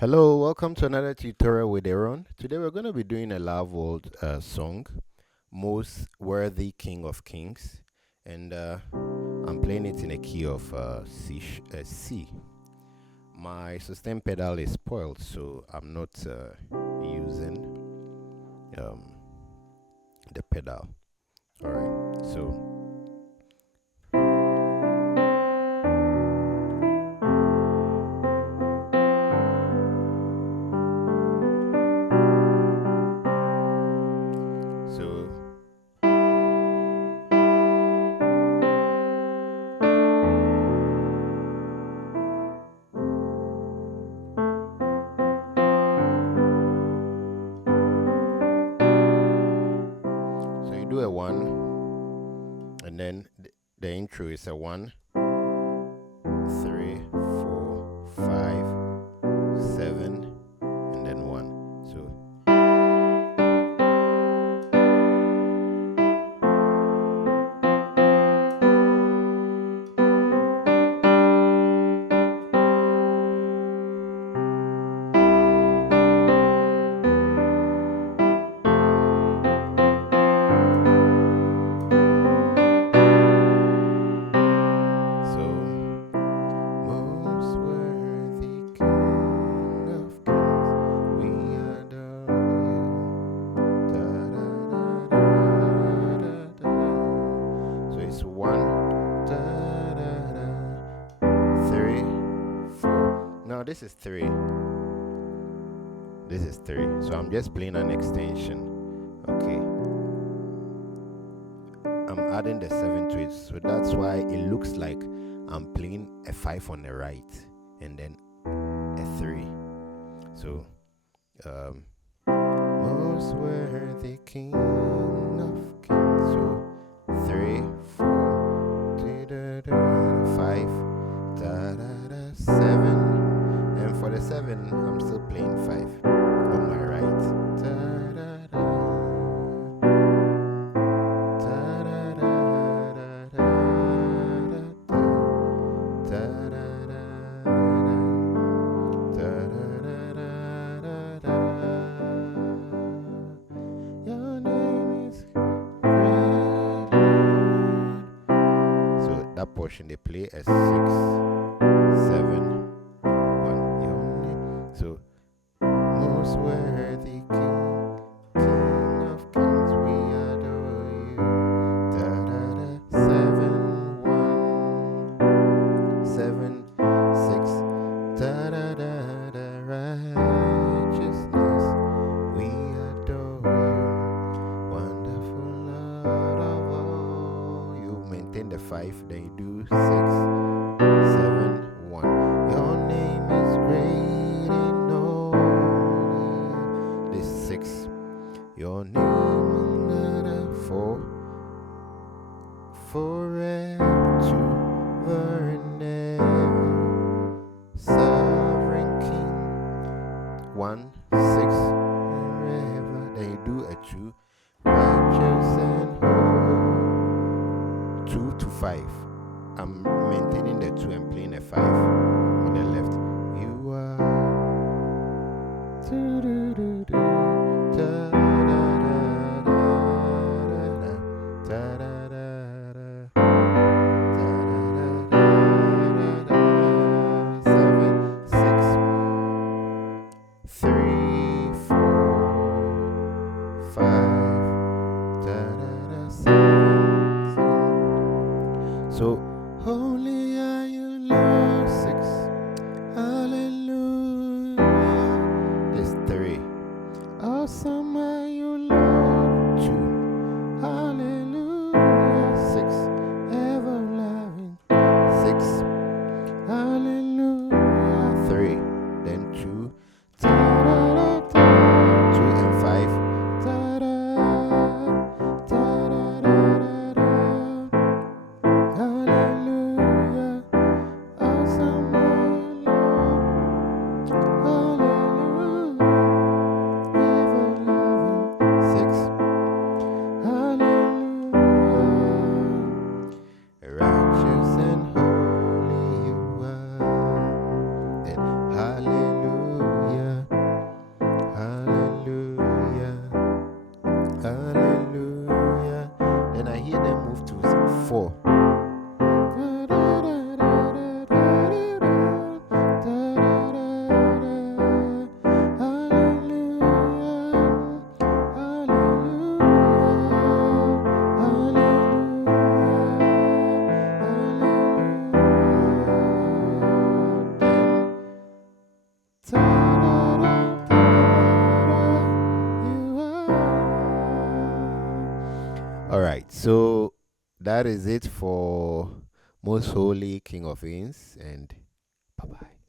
Hello, welcome to another tutorial with Aaron. Today we're going to be doing a Loveworld song, Most Worthy King of Kings, and I'm playing it in a key of C. My sustain pedal is spoiled, so I'm not using um, the pedal. Alright, so so so you do a 1, and then the intro is a 1, 3, 4, 5, 7, and then 1. So most worthy King of Kings, we adore you. Da, da, da, da, da, da. So it's 1, da, da, da, 3, 4. Now this is 3. This is 3. So I'm just playing an extension. Okay. I'm adding the 7 to it. So that's why it looks like I'm playing a 5 on the right and then a 3. So most worthy King of Kings. So 3, 4, 5, 7, and for the 7 I'm still playing 5 on my right. Your name is great. So that portion they play a 6, 7, 1. Your name. So most worthy King, King of Kings, we adore you. Da da da. 7, 1, 7, 6. Da da da da. Righteousness, we adore you. Wonderful Lord of all. You maintain the 5, then you do 6, 7, 1. Your name is great and holy. This 6. Your name another 4. Forever and ever. Sovereign King. 1, 6, forever. Then you do a 2. Righteous and holy. 2 to 5. I'm maintaining the 2 and playing a 5 on the left. You are. Do, do, do, do. Da, da, da, da, da, da, da, da, da. 7, 6, 3, 4, 5, 7. So holy are you, Lord. 6. Hallelujah. This 3. Awesome are you, Lord. 2. Hallelujah. 6. Ever loving. 6. Hallelujah. 3. Then 2. 2 and 5. Hallelujah. All right, so that is it for Most Holy King of Inns, and bye bye.